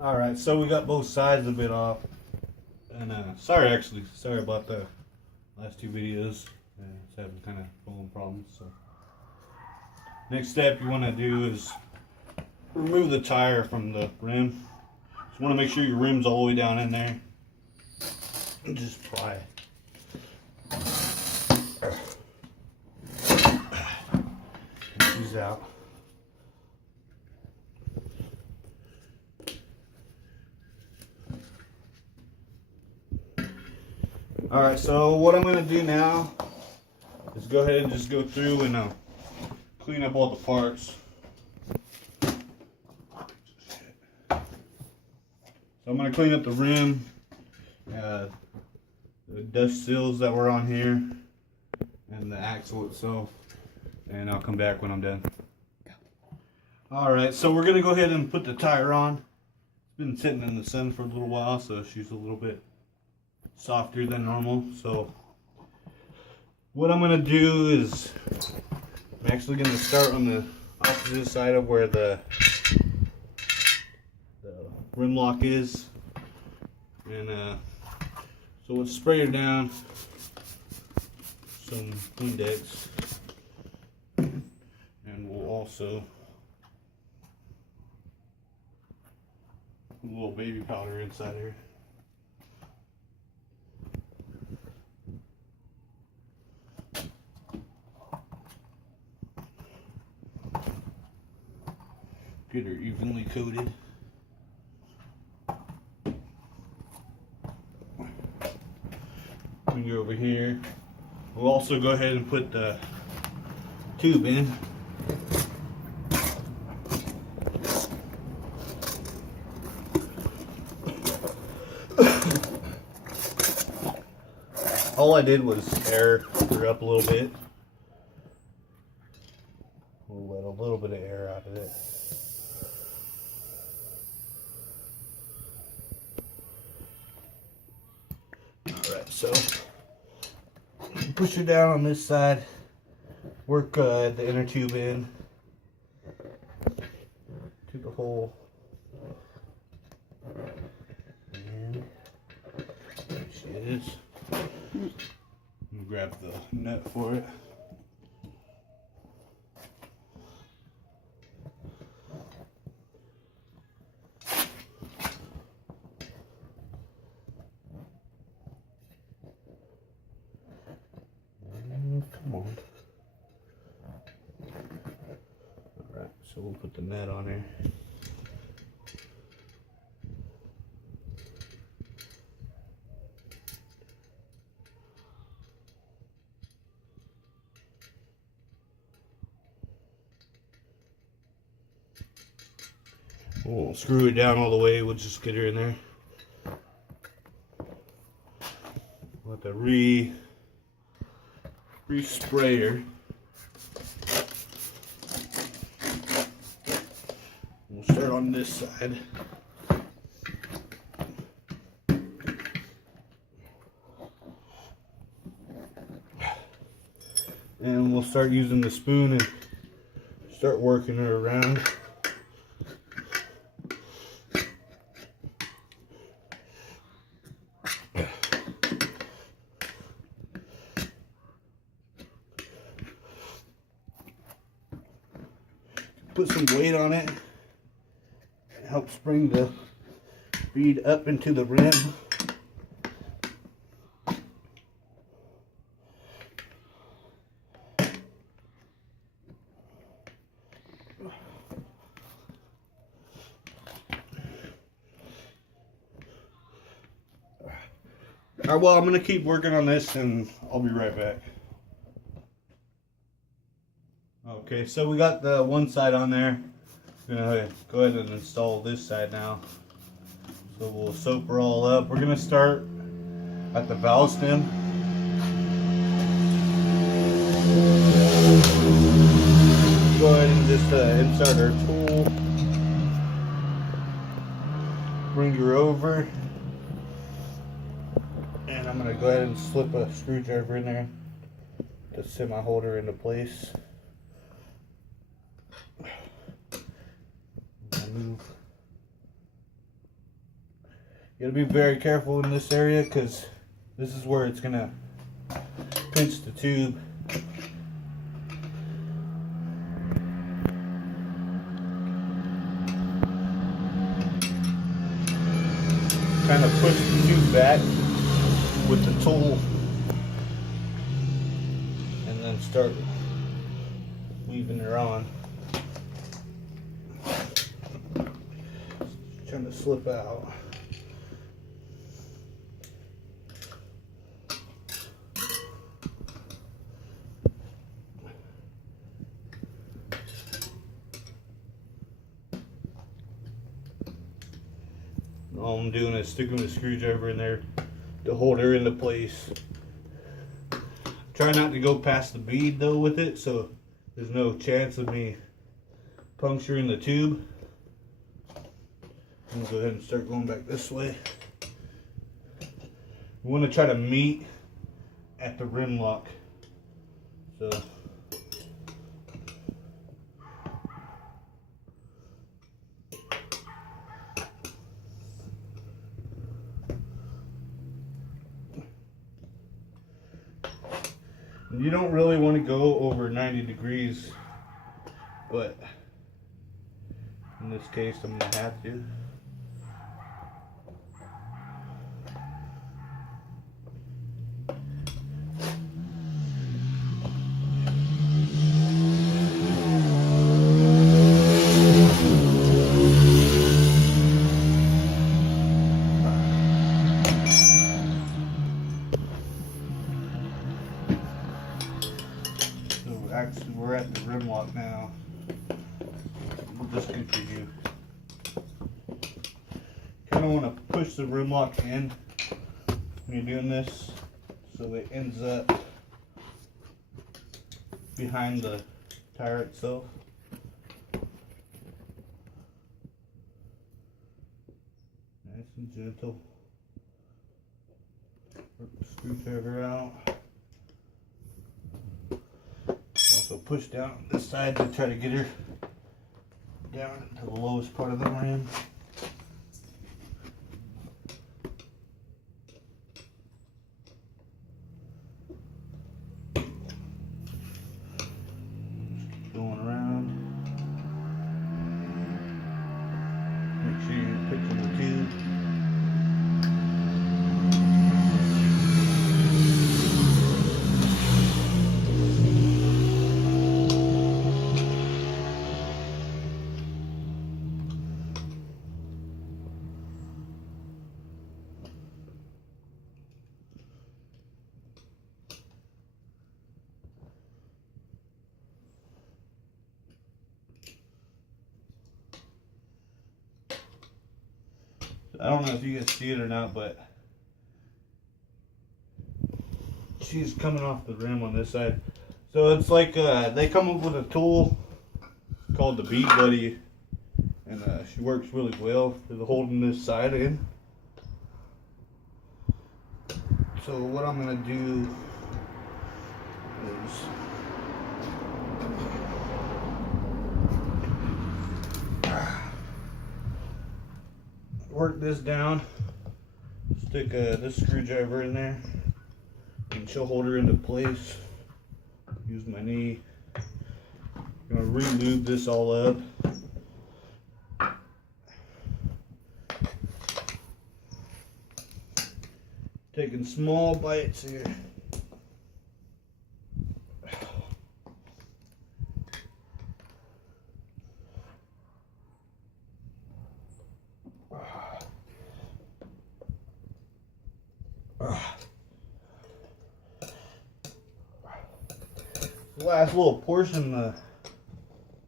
Alright, so we got both sides of it off. And sorry about the last two videos. It's having kind of phone problems. So next step you want to do is remove the tire from the rim. Just want to make sure your rim's all the way down in there. And just pry it. These out. Alright, so what I'm going to do now is go ahead and just go through and clean up all the parts. So I'm going to clean up the rim, the dust seals that were on here, and the axle itself, and I'll come back when I'm done. Alright, so we're going to go ahead and put the tire on. It's been sitting in the sun for a little while, so she's a little bit softer than normal. So what I'm going to do is I'm actually going to start on the opposite side of where the rim lock is, and so we'll spray her down some Windex, and we'll also put a little baby powder inside here. Get her evenly coated. Bring her over here. We'll also go ahead and put the tube in. All I did was air her up a little bit. We'll let a little bit of air out of it. Alright, so push her down on this side, work the inner tube in to the hole, and there she is. Grab the nut for it. Come on. Alright, so we'll put the net on there. We'll screw it down all the way, we'll just get her in there. We'll have to re-spray her. We'll start on this side. And we'll start using the spoon and start working her around. Put some weight on it, helps bring the bead up into the rim. Alright, well, I'm going to keep working on this and I'll be right back. Okay, so we got the one side on there. I'm gonna go ahead and install this side now. So we'll soap her all up. We're gonna start at the valve stem. Go ahead and just insert our tool. Bring her over. And I'm gonna go ahead and slip a screwdriver in there to semi-hold her into place. Move You gotta be very careful in this area because this is where it's gonna pinch the tube. Kind of push the tube back with the tool and then start weaving her on. Trying to slip out. All I'm doing is sticking the screwdriver in there to hold her into place. Try not to go past the bead though with it, so there's no chance of me puncturing the tube. I'm gonna go ahead and start going back this way. We want to try to meet at the rim lock. So you don't really want to go over 90 degrees, but in this case I'm going to have to. Actually, we're at the rim lock now. We'll just continue. Kind of want to push the rim lock in when you're doing this, so it ends up behind the tire itself. Nice and gentle. Work the screwdriver out. So push down on this side to try to get her down to the lowest part of the rim. Just keep going around. Make sure you're pitching the tube. I don't know if you guys see it or not, but she's coming off the rim on this side. So it's like they come up with a tool called the Bead Buddy, and she works really well for holding this side in. So what I'm gonna do is work this down, stick this screwdriver in there, and she'll hold her into place. Use my knee. I'm gonna re-lube this all up. Taking small bites here. The last little portion, the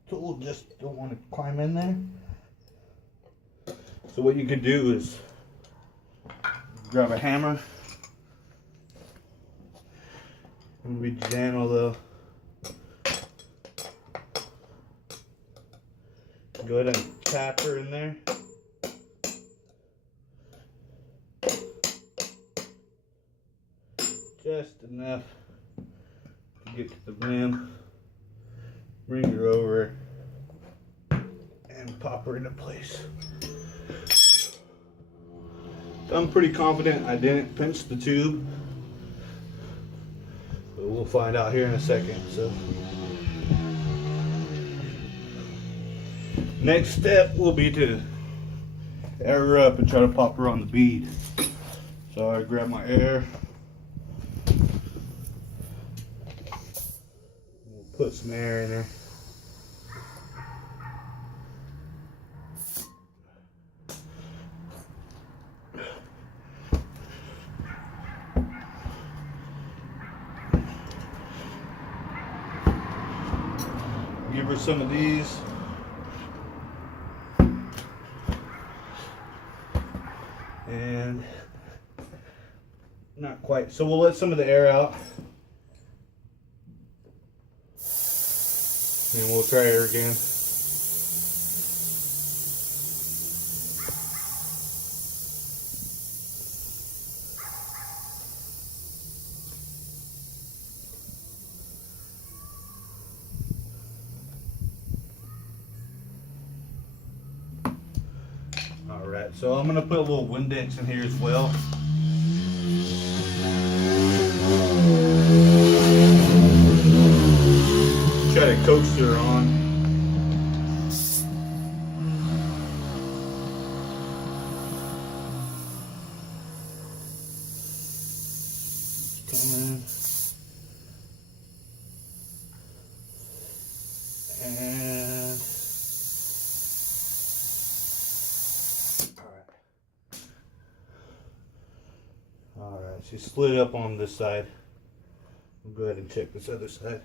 tool just don't want to climb in there. So what you could do is grab a hammer and be gentle though. Go ahead and tap her in there. Just enough to get to the rim. Bring her over and pop her into place. I'm pretty confident I didn't pinch the tube, but we'll find out here in a second. So next step will be to air her up and try to pop her on the bead. So I grab my air, we'll put some air in there. Give her some of these. And not quite. So we'll let some of the air out. And we'll try her again. Alright, so I'm going to put a little Windex in here as well. Try to coax her on. Coming. And Alright, she slid up on this side. We'll go ahead and check this other side.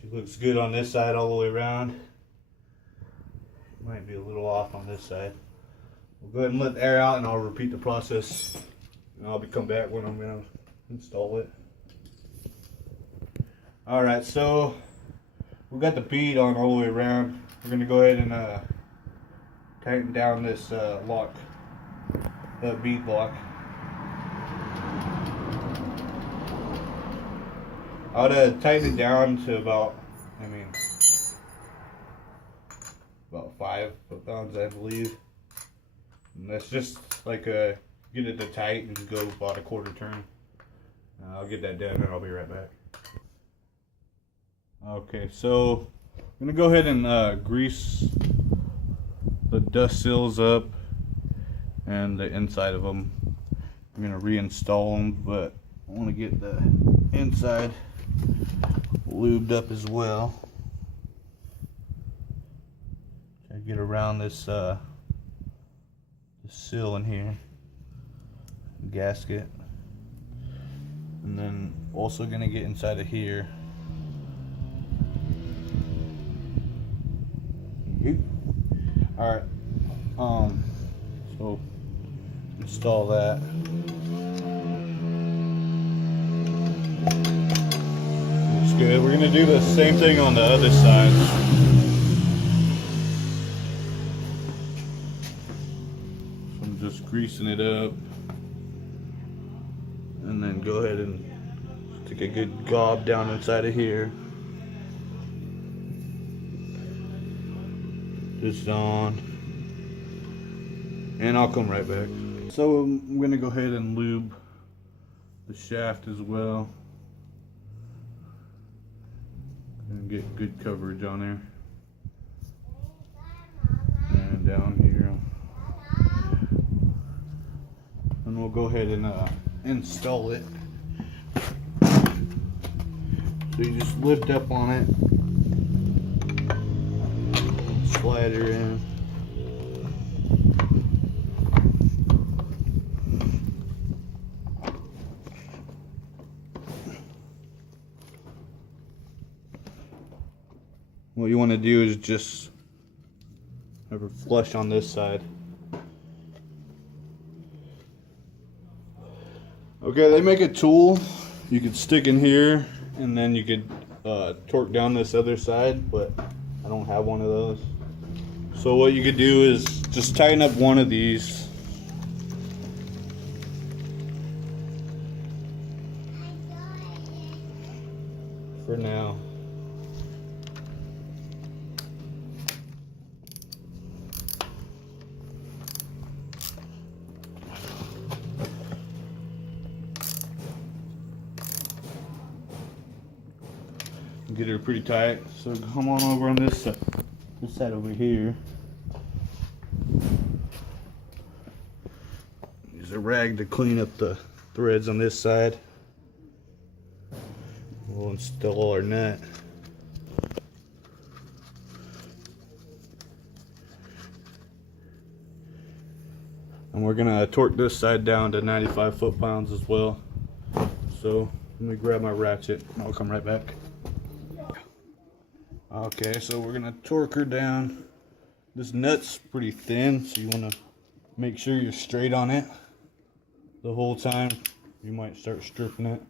She looks good on this side all the way around. Might be a little off on this side. We'll go ahead and let the air out and I'll repeat the process. And I'll come back when I'm going to install it. Alright, so we got the bead on all the way around. We're going to go ahead and tighten down this lock. The bead lock. I would tighten it down to about 5 foot-pounds, I believe. And that's just like get it to tight and go about a quarter turn. I'll get that done and I'll be right back. Okay, so I'm gonna go ahead and grease the dust seals up and the inside of them. I'm gonna reinstall them, but I want to get the inside lubed up as well. Try to get around this seal in here, gasket, and then also gonna get inside of here. Alright, so install that. Looks good. We're gonna do the same thing on the other side. So I'm just greasing it up, and then go ahead and take a good gob down inside of here. This on, and I'll come right back. So I'm gonna go ahead and lube the shaft as well and get good coverage on there and down here, and we'll go ahead and install it. So you just lift up on it, slide her in. What you want to do is just have her flush on this side. Okay, they make a tool you could stick in here, and then you could torque down this other side, but I don't have one of those. So what you could do is just tighten up one of these. For now. get her pretty tight. So come on over on this side over here. Use a rag to clean up the threads on this side. We'll install our nut. And we're gonna torque this side down to 95 foot-pounds as well. So let me grab my ratchet and I'll come right back. Okay, so we're gonna torque her down. This nut's pretty thin, so you wanna make sure you're straight on it the whole time. You might start stripping it.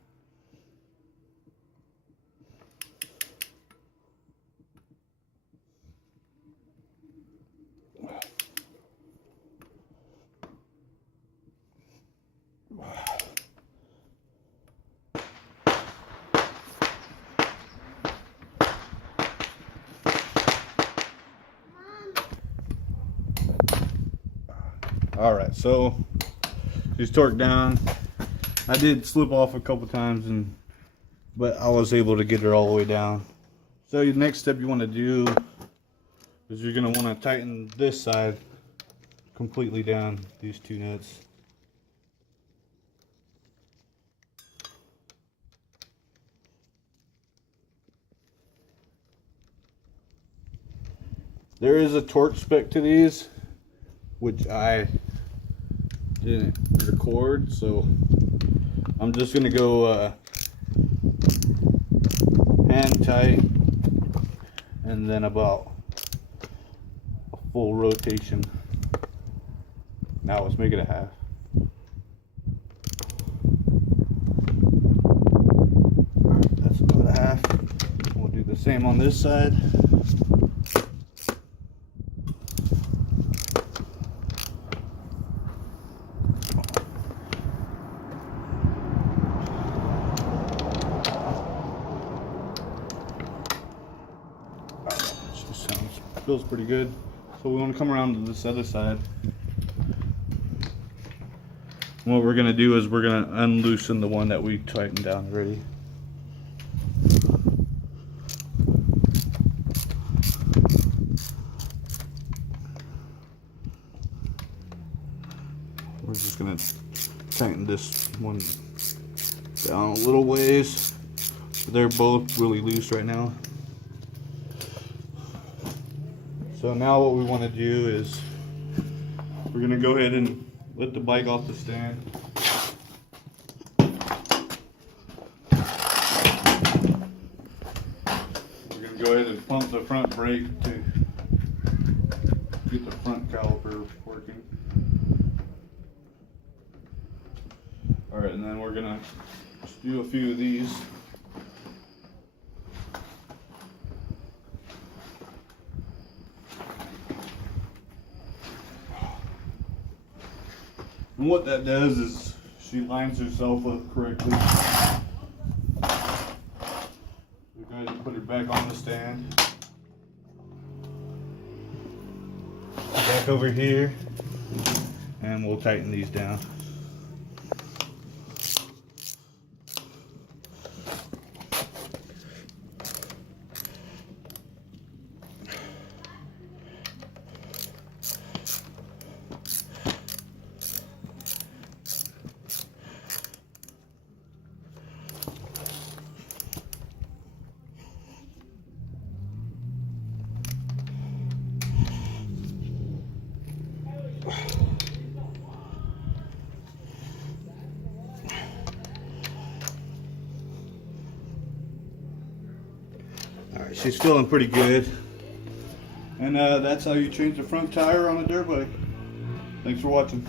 All right, so she's torqued down. I did slip off a couple times, but I was able to get her all the way down. So the next step you want to do is you're going to want to tighten this side completely down, these two nuts. There is a torque spec to these, which I didn't record, so I'm just gonna go hand tight and then about a full rotation. Now let's make it a half. Alright, that's about a half. We'll do the same on this side. Feels pretty good. So we want to come around to this other side. And what we're going to do is we're going to unloosen the one that we tightened down already. We're just going to tighten this one down a little ways. They're both really loose right now. So now what we want to do is we're going to go ahead and lift the bike off the stand. We're going to go ahead and pump the front brake to get the front caliper working. Alright, and then we're going to just do a few of these. And what that does is she lines herself up correctly. We go ahead and put her back on the stand. Back over here, and we'll tighten these down. Alright, she's feeling pretty good. And that's how you change the front tire on a dirt bike. Thanks for watching.